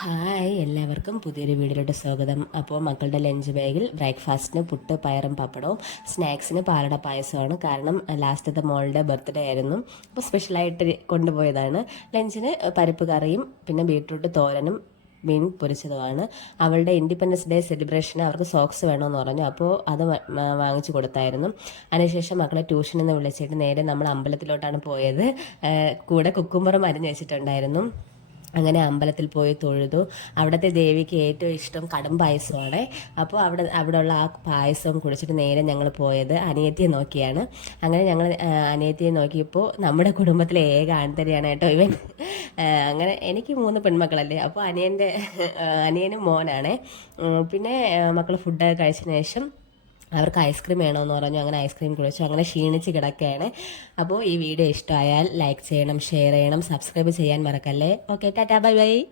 Hi എല്ലാവർക്കും പുതിയൊരു വീഡിയോയിലോട്ട് സ്വാഗതം. അപ്പോൾ മക്കളുടെ ലഞ്ച് ബാഗിൽ ബ്രേക്ക്ഫാസ്റ്റിന് പുട്ട് പയറും പപ്പടവും സ്നാക്സിന് പാലട പായസമാണ് കാരണം ലാസ്റ്റത്തെ മോളുടെ ബർത്ത്ഡേ ആയിരുന്നു. അപ്പോൾ സ്പെഷ്യലായിട്ട് കൊണ്ടുപോയതാണ്. ലഞ്ചിന് പരിപ്പ് കറിയും പിന്നെ ബീട്രൂട്ട് തോരനും മീൻ പൊരിച്ചതുമാണ്. അവളുടെ ഇൻഡിപെൻഡൻസ് ഡേ സെലിബ്രേഷന് അവർക്ക് സോക്സ് വേണമെന്ന് പറഞ്ഞു. അപ്പോൾ അത് വാങ്ങിച്ചു കൊടുത്തായിരുന്നു. അതിനുശേഷം മക്കളെ ട്യൂഷനിൽ നിന്ന് വിളിച്ചിട്ട് നേരെ നമ്മൾ അമ്പലത്തിലോട്ടാണ് പോയത്. കൂടെ കുക്കുമ്പറും അരിഞ്ഞ് വെച്ചിട്ടുണ്ടായിരുന്നു. അങ്ങനെ അമ്പലത്തിൽ പോയി തൊഴുതു. അവിടുത്തെ ദേവിക്ക് ഏറ്റവും ഇഷ്ടം കടും പായസമാണ്. അപ്പോൾ അവിടെ അവിടെയുള്ള ആ പായസം കുടിച്ചിട്ട് നേരെ ഞങ്ങൾ പോയത് അനിയത്തിയെ നോക്കിയാണ്. അങ്ങനെ ഞങ്ങൾ അനിയത്തിയെ നോക്കിയപ്പോൾ നമ്മുടെ കുടുംബത്തിലെ ഏക ആൺതരിയാണ് കേട്ടോ ഇവൻ. അങ്ങനെ എനിക്ക് മൂന്ന് പെൺമക്കളല്ലേ? അപ്പോൾ അനിയന്റെ അനിയനും മോനാണേ. പിന്നെ മക്കൾ ഫുഡൊക്കെ കഴിച്ചതിന് ശേഷം അവർക്ക് ഐസ്ക്രീം വേണമെന്ന് പറഞ്ഞു അങ്ങനെ ഐസ്ക്രീം കുടിച്ചു അങ്ങനെ ക്ഷീണിച്ച് കിടക്കുകയാണ്. അപ്പോൾ ഈ വീഡിയോ ഇഷ്ടമായാൽ ലൈക്ക് ചെയ്യണം ഷെയർ ചെയ്യണം സബ്സ്ക്രൈബ് ചെയ്യാൻ മറക്കല്ലേ? Okay tata bye bye.